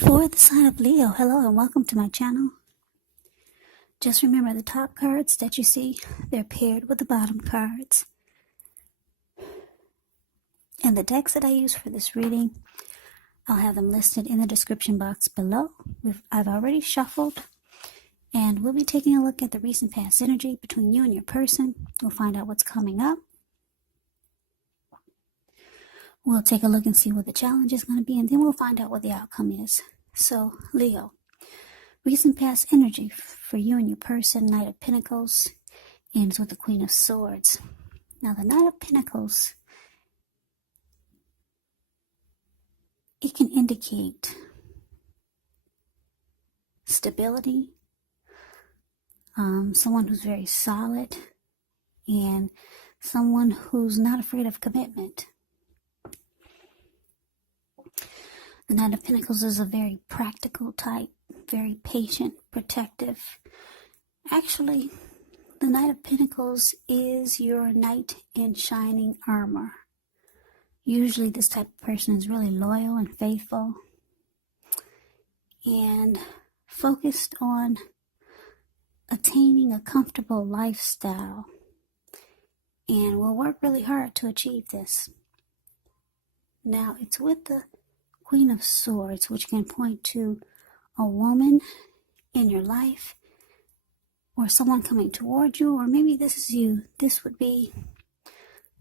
For the sign of Leo, hello and welcome to my channel. Just remember the top cards that you see, they're paired with the bottom cards. And the decks that I use for this reading, I'll have them listed in the description box below. I've already shuffled, and we'll be taking a look at the recent past energy between you and your person. We'll find out what's coming up. We'll take a look and see what the challenge is going to be, and then we'll find out what the outcome is. So, Leo, recent past energy for you and your person, Knight of Pentacles, ends with the Queen of Swords. Now, the Knight of Pentacles, it can indicate stability, someone who's very solid, and someone who's not afraid of commitment. The Knight of Pentacles is a very practical type, very patient, protective. Actually, the Knight of Pentacles is your knight in shining armor. Usually this type of person is really loyal and faithful and focused on attaining a comfortable lifestyle and will work really hard to achieve this. Now, it's with the Queen of Swords, which can point to a woman in your life or someone coming toward you, or maybe this is you. This would be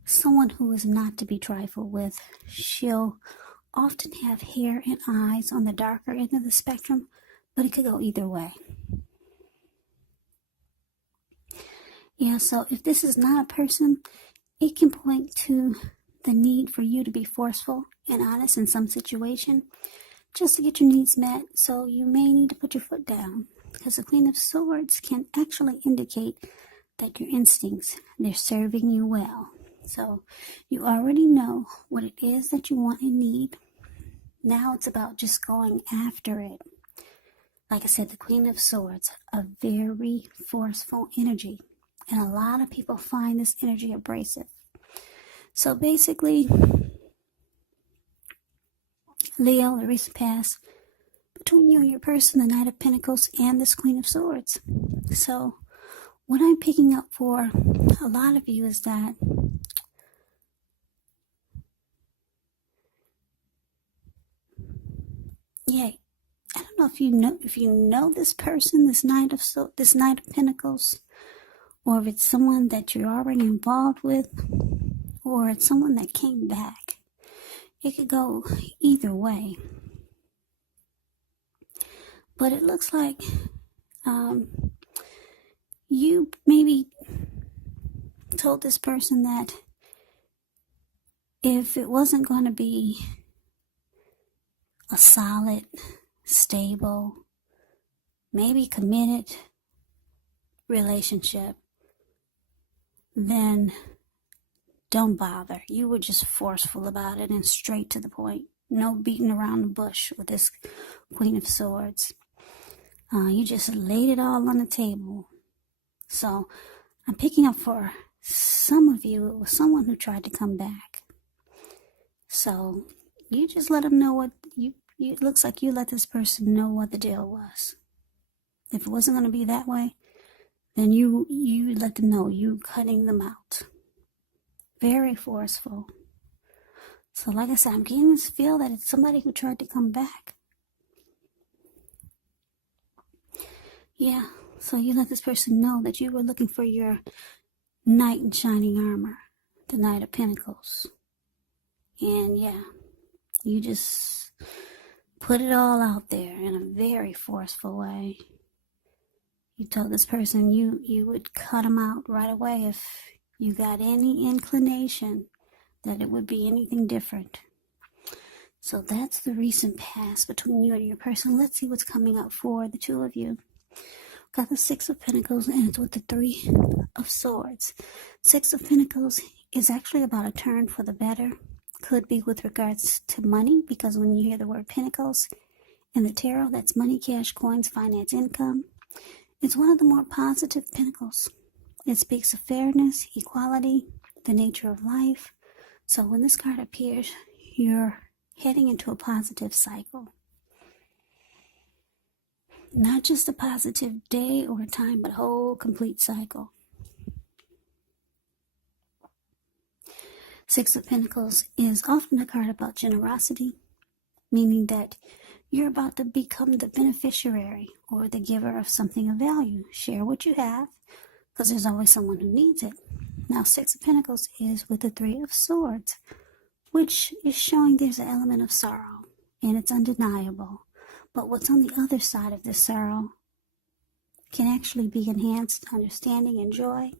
someone who is not to be trifled with. She'll often have hair and eyes on the darker end of the spectrum, but it could go either way. Yeah, so if this is not a person, it can point to the need for you to be forceful and honest in some situation just to get your needs met. So you may need to put your foot down, because the Queen of Swords can actually indicate that your instincts, they're serving you well. So you already know what it is that you want and need. Now it's about just going after it. Like I said, the Queen of Swords, a very forceful energy, and a lot of people find this energy abrasive. So basically, Leo, the recent past between you and your person, the Knight of Pentacles and this Queen of Swords. So what I'm picking up for a lot of you is that I don't know if you know this person, this Knight of Pentacles, or if it's someone that you're already involved with, or it's someone that came back. It could go either way. But it looks like you maybe told this person that if it wasn't going to be a solid, stable, maybe committed relationship, then don't bother. You were just forceful about it and straight to the point. No beating around the bush with this Queen of Swords. You just laid it all on the table. So I'm picking up for some of you, it was someone who tried to come back. So you just let them know what it looks like you let this person know what the deal was. If it wasn't going to be that way, then you let them know, you cutting them out. Very forceful. So like I said, I'm getting this feel that it's somebody who tried to come back. Yeah, so you let this person know that you were looking for your knight in shining armor, the Knight of Pentacles. And yeah, you just put it all out there in a very forceful way. You told this person you would cut them out right away if you got any inclination that it would be anything different. So that's the recent past between you and your person. Let's see what's coming up for the two of you. Got the Six of Pentacles and it's with the Three of Swords. Six of Pentacles is actually about a turn for the better. Could be with regards to money, because when you hear the word Pentacles in the tarot, that's money, cash, coins, finance, income. It's one of the more positive Pentacles. It speaks of fairness, equality, the nature of life. So when this card appears, you're heading into a positive cycle. Not just a positive day or time, but a whole complete cycle. Six of Pentacles is often a card about generosity, meaning that you're about to become the beneficiary or the giver of something of value. Share what you have, because there's always someone who needs it. Now, Six of Pentacles is with the Three of Swords, which is showing there's an element of sorrow, and it's undeniable. But what's on the other side of this sorrow can actually be enhanced understanding and joy.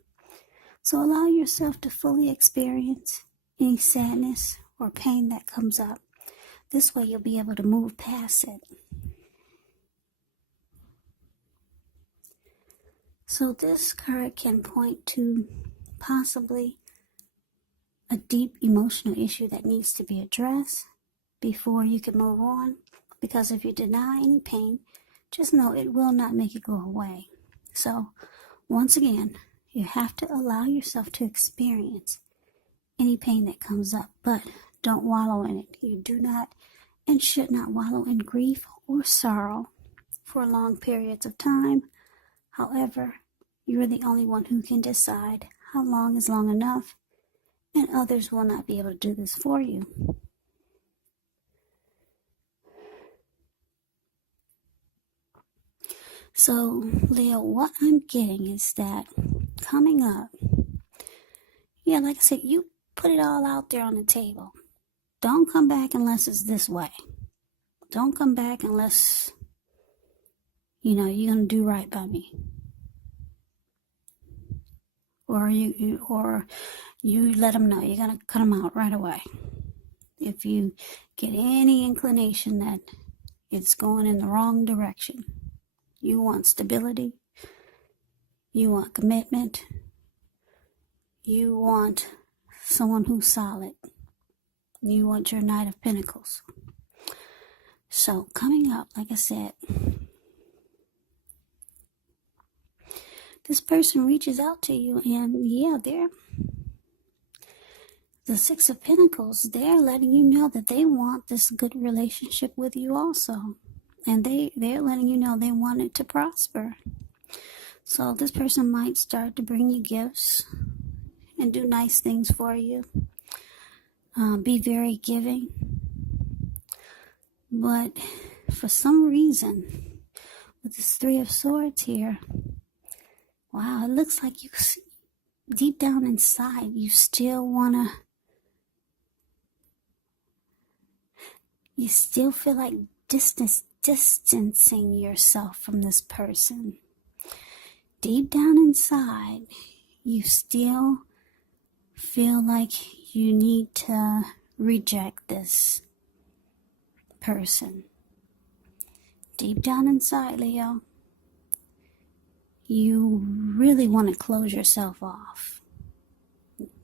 So allow yourself to fully experience any sadness or pain that comes up. This way you'll be able to move past it. So this card can point to possibly a deep emotional issue that needs to be addressed before you can move on. Because if you deny any pain, just know it will not make it go away. So once again, you have to allow yourself to experience any pain that comes up, but don't wallow in it. You do not and should not wallow in grief or sorrow for long periods of time. However, you're the only one who can decide how long is long enough, and others will not be able to do this for you. So, Leo, what I'm getting is that coming up, yeah, like I said, you put it all out there on the table. Don't come back unless it's this way. Don't come back unless, you're going to do right by me. Or you let them know you're going to cut them out right away. If you get any inclination that it's going in the wrong direction. You want stability. You want commitment. You want someone who's solid. You want your Knight of Pentacles. So coming up, like I said, this person reaches out to you, and the Six of Pentacles, they're letting you know that they want this good relationship with you also. And they're letting you know they want it to prosper. So this person might start to bring you gifts and do nice things for you. Be very giving. But for some reason, with this Three of Swords here, wow, it looks like you, deep down inside, you still feel like distancing yourself from this person. Deep down inside, you still feel like you need to reject this person. Deep down inside, Leo, you really want to close yourself off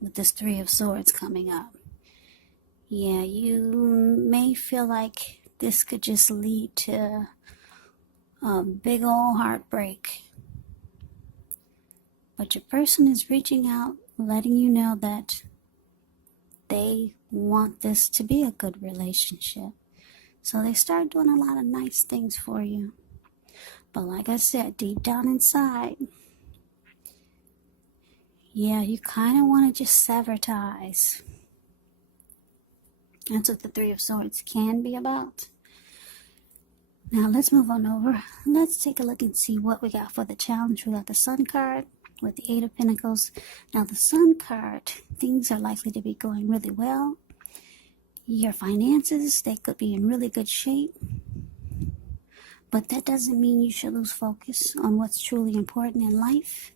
with this Three of Swords coming up. Yeah, you may feel like this could just lead to a big old heartbreak. But your person is reaching out, letting you know that they want this to be a good relationship. So they start doing a lot of nice things for you. But like I said, deep down inside, yeah, you kind of want to just sever ties. That's what the Three of Swords can be about. Now let's move on over. Let's take a look and see what we got for the challenge. We got the Sun card with the Eight of Pentacles. Now the Sun card, things are likely to be going really well. Your finances, they could be in really good shape. But that doesn't mean you should lose focus on what's truly important in life.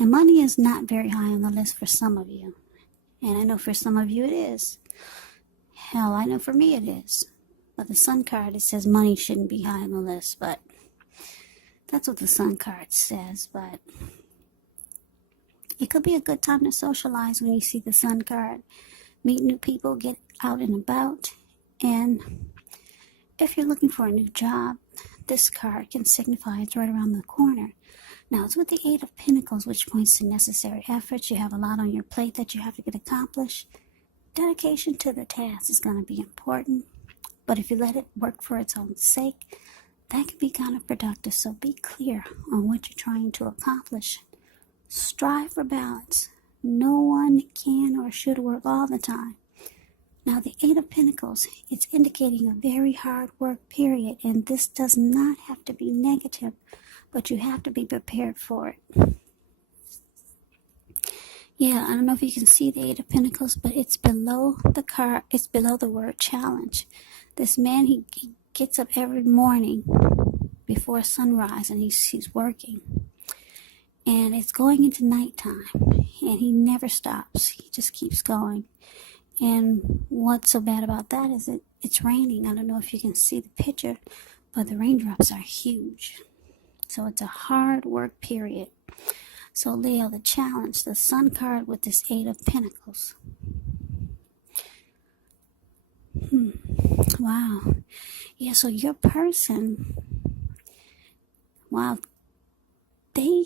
And money is not very high on the list for some of you. And I know for some of you it is. Hell, I know for me it is. But the Sun card, it says money shouldn't be high on the list. But that's what the Sun card says. But it could be a good time to socialize when you see the Sun card. Meet new people, get out and about. And if you're looking for a new job, this card can signify it's right around the corner. Now, it's with the Eight of Pentacles, which points to necessary efforts. You have a lot on your plate that you have to get accomplished. Dedication to the task is going to be important. But if you let it work for its own sake, that can be counterproductive. So be clear on what you're trying to accomplish. Strive for balance. No one can or should work all the time. Now, the Eight of Pentacles, it's indicating a very hard work period, and this does not have to be negative, but you have to be prepared for it. Yeah, I don't know if you can see the Eight of Pentacles, but it's below the card. It's below the word challenge. This man, he gets up every morning before sunrise, and he's working. And it's going into nighttime, and he never stops. He just keeps going. And what's so bad about that is it's raining. I don't know if you can see the picture, but the raindrops are huge. So it's a hard work period. So Leo, the challenge, the Sun card with this Eight of Pentacles. Wow. Yeah, so your person, wow, they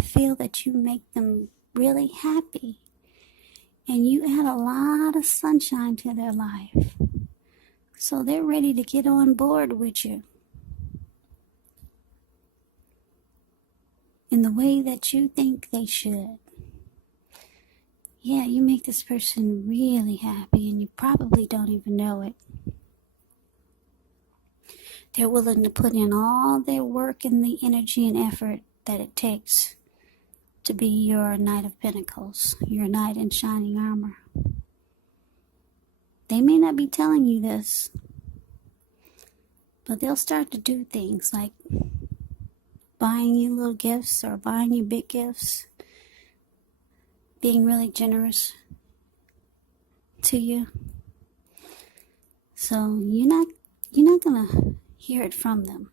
feel that you make them really happy. And you add a lot of sunshine to their life. So they're ready to get on board with you in the way that you think they should. Yeah, you make this person really happy, and you probably don't even know it. They're willing to put in all their work and the energy and effort that it takes to be your Knight of Pentacles, your knight in shining armor. They may not be telling you this, but they'll start to do things like buying you little gifts or buying you big gifts, being really generous to you. So you're not gonna hear it from them.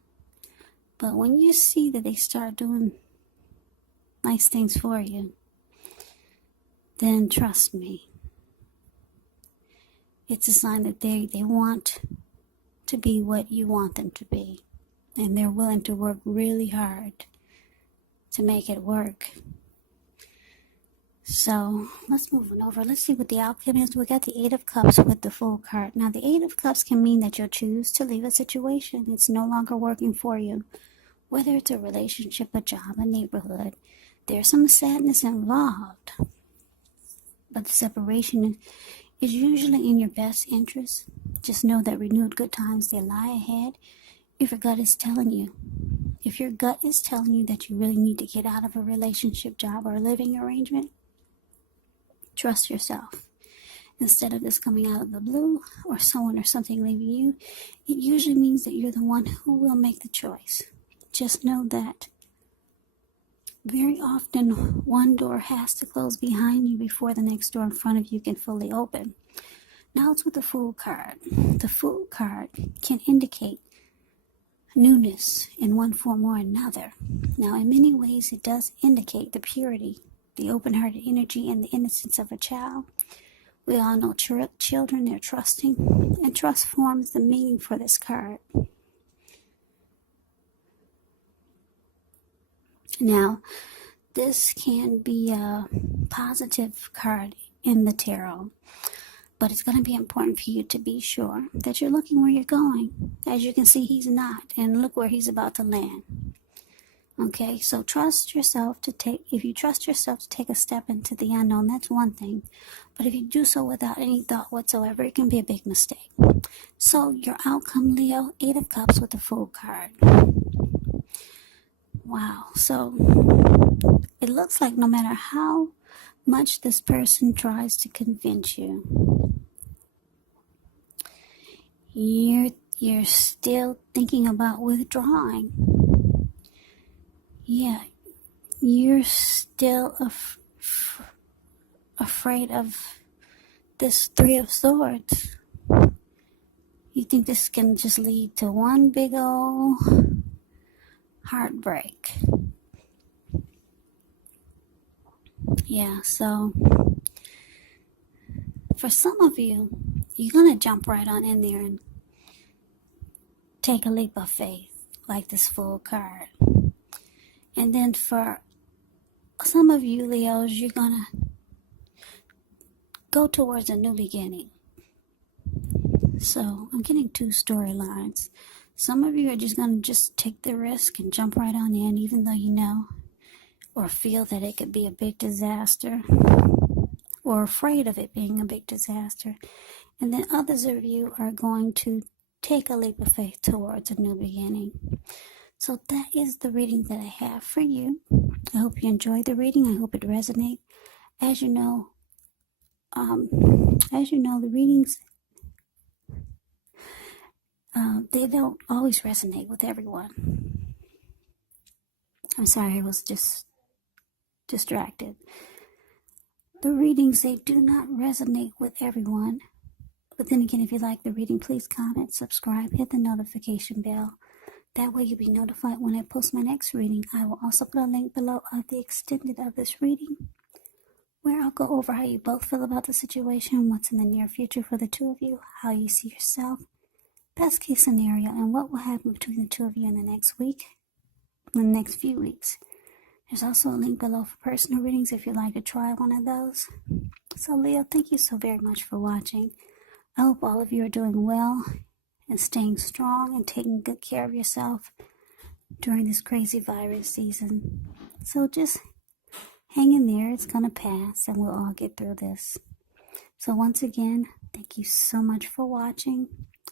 But when you see that they start doing nice things for you, then trust me, it's a sign that they want to be what you want them to be, and they're willing to work really hard to make it work. So let's move on over. Let's see what the outcome is. We got the Eight of Cups with the Fool card. Now the Eight of Cups can mean that you'll choose to leave a situation. It's no longer working for you. Whether it's a relationship, a job, a neighborhood, there's some sadness involved. But the separation is usually in your best interest. Just know that renewed good times, they lie ahead if your gut is telling you. If your gut is telling you that you really need to get out of a relationship, job, or a living arrangement, trust yourself. Instead of this coming out of the blue or someone or something leaving you, it usually means that you're the one who will make the choice. Just know that very often one door has to close behind you before the next door in front of you can fully open. Now it's with the Fool card. The Fool card can indicate newness in one form or another. Now in many ways it does indicate the purity, the open-hearted energy, and the innocence of a child. We all know children, they're trusting, and trust forms the meaning for this card. Now, this can be a positive card in the tarot, but it's going to be important for you to be sure that you're looking where you're going. As you can see, he's not, and look where he's about to land. Okay, so if you trust yourself to take a step into the unknown, that's one thing. But if you do so without any thought whatsoever, it can be a big mistake. So your outcome, Leo, Eight of Cups with the Fool card. Wow, so it looks like no matter how much this person tries to convince you, you're still thinking about withdrawing. Yeah, you're still afraid of this Three of Swords. You think this can just lead to one big old heartbreak. Yeah, so for some of you, you're going to jump right on in there and take a leap of faith, like this Fool card. And then for some of you, Leos, you're going to go towards a new beginning. So I'm getting two storylines. Some of you are just going to just take the risk and jump right on in, even though you know or feel that it could be a big disaster, or afraid of it being a big disaster. And then others of you are going to take a leap of faith towards a new beginning. So that is the reading that I have for you. I hope you enjoyed the reading. I hope it resonates. As you know, the readings, they don't always resonate with everyone. I'm sorry, I was just distracted. The readings, they do not resonate with everyone. But then again, if you like the reading, please comment, subscribe, hit the notification bell. That way you'll be notified when I post my next reading. I will also put a link below of the extended of this reading, where I'll go over how you both feel about the situation, what's in the near future for the two of you, how you see yourself, best case scenario, and what will happen between the two of you in the next week, in the next few weeks. There's also a link below for personal readings if you'd like to try one of those. So Leo, thank you so very much for watching. I hope all of you are doing well and staying strong and taking good care of yourself during this crazy virus season. So just hang in there. It's going to pass and we'll all get through this. So once again, thank you so much for watching.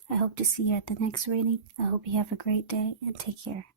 I hope to see you at the next reading. I hope you have a great day and take care.